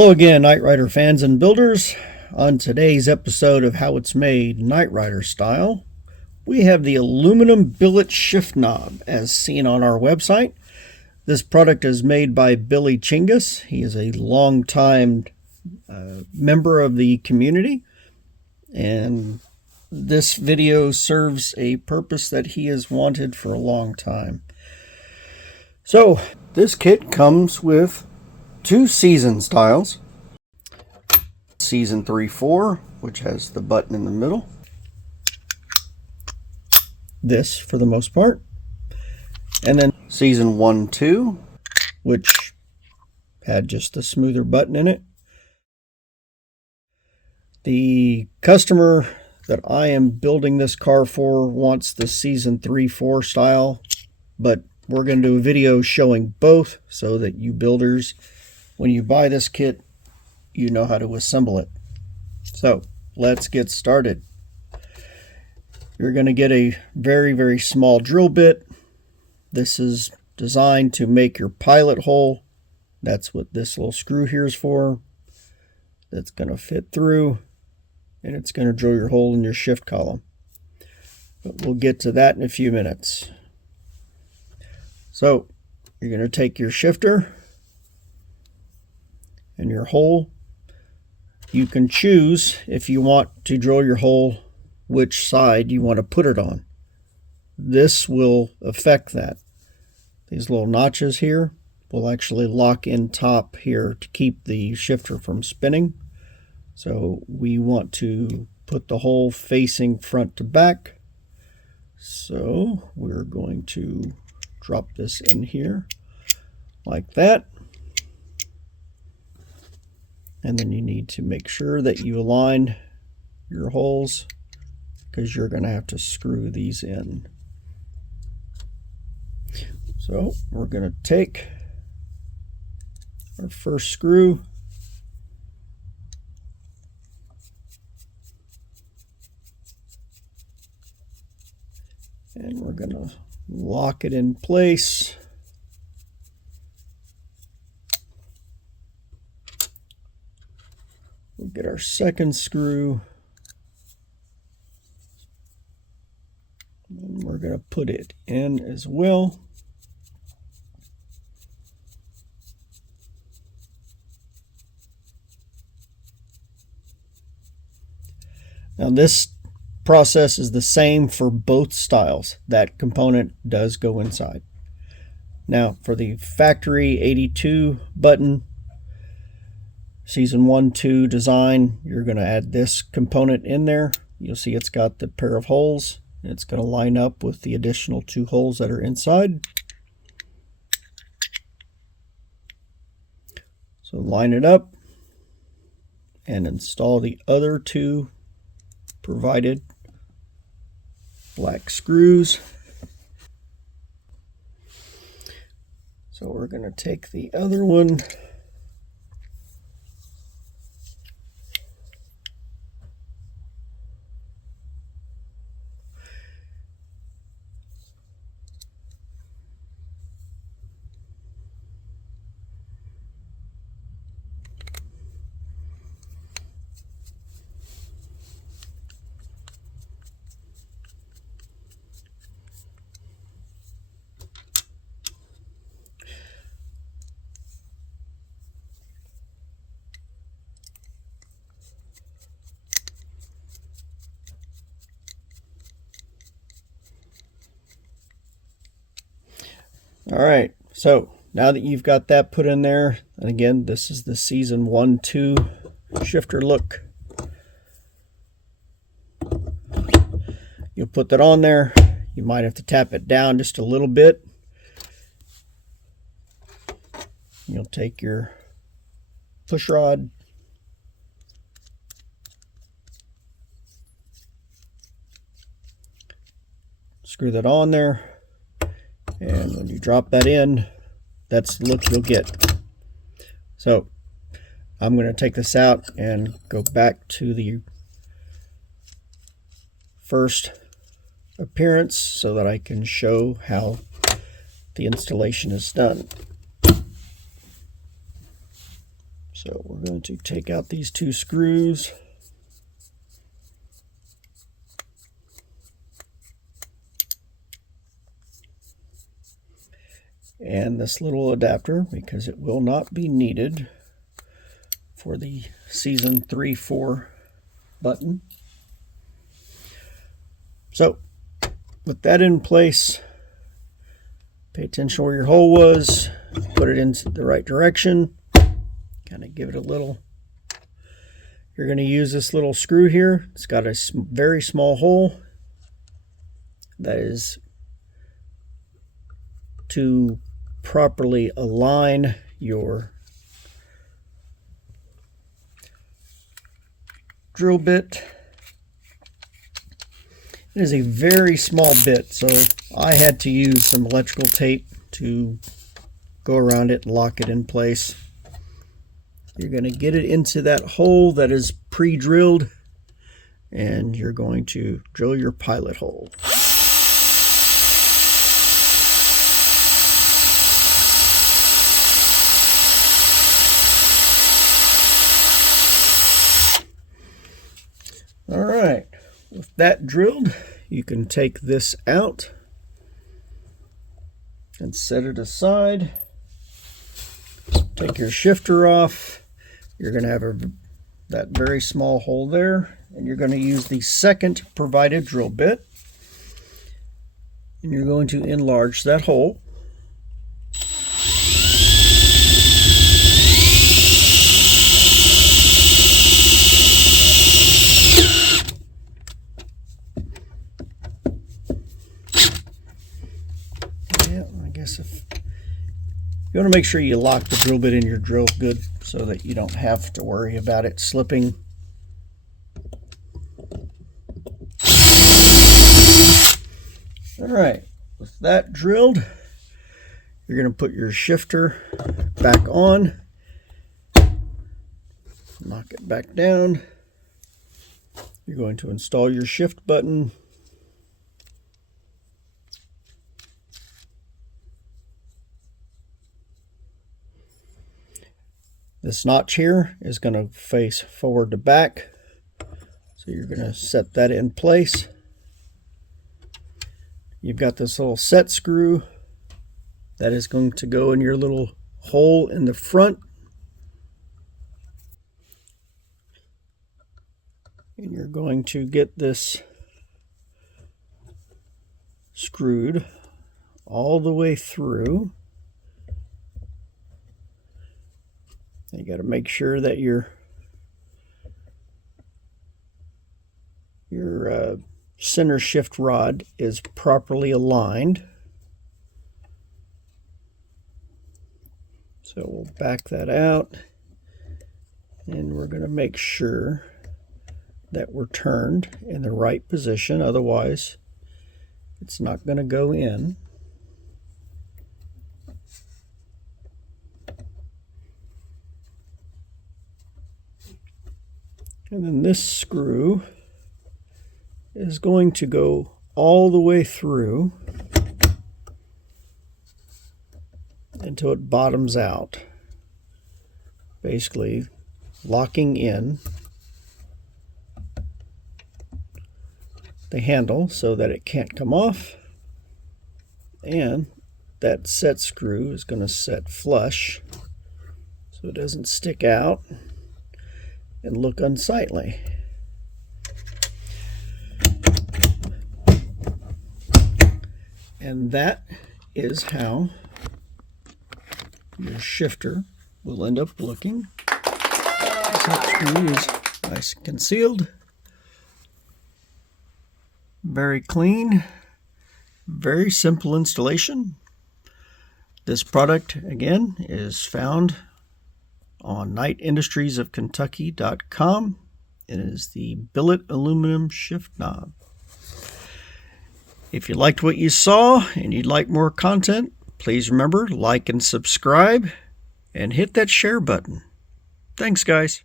Hello again, Knight Rider fans and builders. On today's episode of How It's Made Knight Rider Style, we have the aluminum billet shift knob as seen on our website. This product is made by Billy Chingus. He is a long-time member of the community, and this video serves a purpose that he has wanted for a long time. So, this kit comes with two season styles. Season 3-4, which has the button in the middle. This, for the most part. And then Season 1-2, which had just a smoother button in it. The customer that I am building this car for wants the Season 3-4 style, but we're going to do a video showing both so that you builders, when you buy this kit, you know how to assemble it. So let's get started. You're going to get a very, very small drill bit. This is designed to make your pilot hole. That's what this little screw here is for. That's going to fit through, and it's going to drill your hole in your shift column. But we'll get to that in a few minutes. So you're going to take your shifter and your hole. You can choose, if you want to drill your hole, which side you want to put it on. This will affect that. These little notches here will actually lock in top here to keep the shifter from spinning. So we want to put the hole facing front to back. So we're going to drop this in here like that. And then you need to make sure that you align your holes, because you're going to have to screw these in. So we're going to take our first screw, and we're going to lock it in place. We'll get our second screw, and we're going to put it in as well. Now this process is the same for both styles. That component does go inside. Now for the factory 82 button, Season 1-2 design, you're going to add this component in there. You'll see it's got the pair of holes. It's going to line up with the additional two holes that are inside. So line it up and install the other two provided black screws. So we're going to take the other one, All right, so now that you've got that put in there, and again, this is the Season 1-2 shifter look. You'll put that on there. You might have to tap it down just a little bit. You'll take your push rod, screw that on there. And when you drop that in, that's the look you'll get. So I'm going to take this out and go back to the first appearance so that I can show how the installation is done. So we're going to take out these 2 screws. And this little adapter, because it will not be needed for the Season 3-4 button. So with that in place, pay attention where your hole was, put it in the right direction, kind of give it a little. You're going to use this little screw here. It's got a very small hole that is to properly align your drill bit. It is a very small bit, so I had to use some electrical tape to go around it and lock it in place. You're going to get it into that hole that is pre-drilled, and you're going to drill your pilot hole. All right, with that drilled, you can take this out and set it aside. Take your shifter off. You're going to have that very small hole there, and you're going to use the second provided drill bit, and you're going to enlarge that hole. If you want to make sure you lock the drill bit in your drill good so that you don't have to worry about it slipping. All right, with that drilled, you're going to put your shifter back on, knock it back down. You're going to install your shift button. This notch here is going to face forward to back, so you're going to set that in place. You've got this little set screw that is going to go in your little hole in the front, and you're going to get this screwed all the way through. You got to make sure that your center shift rod is properly aligned. So we'll back that out, and we're going to make sure that we're turned in the right position, otherwise it's not going to go in. And then this screw is going to go all the way through until it bottoms out, basically locking in the handle so that it can't come off, and that set screw is going to set flush so it doesn't stick out and look unsightly. And that is how your shifter will end up looking. That screw is nice and concealed. Very clean. Very simple installation. This product, again, is found on KnightIndustriesofKentucky.com. It is the billet aluminum shift knob. If you liked what you saw and you'd like more content, please remember, like and subscribe and hit that share button. Thanks, guys.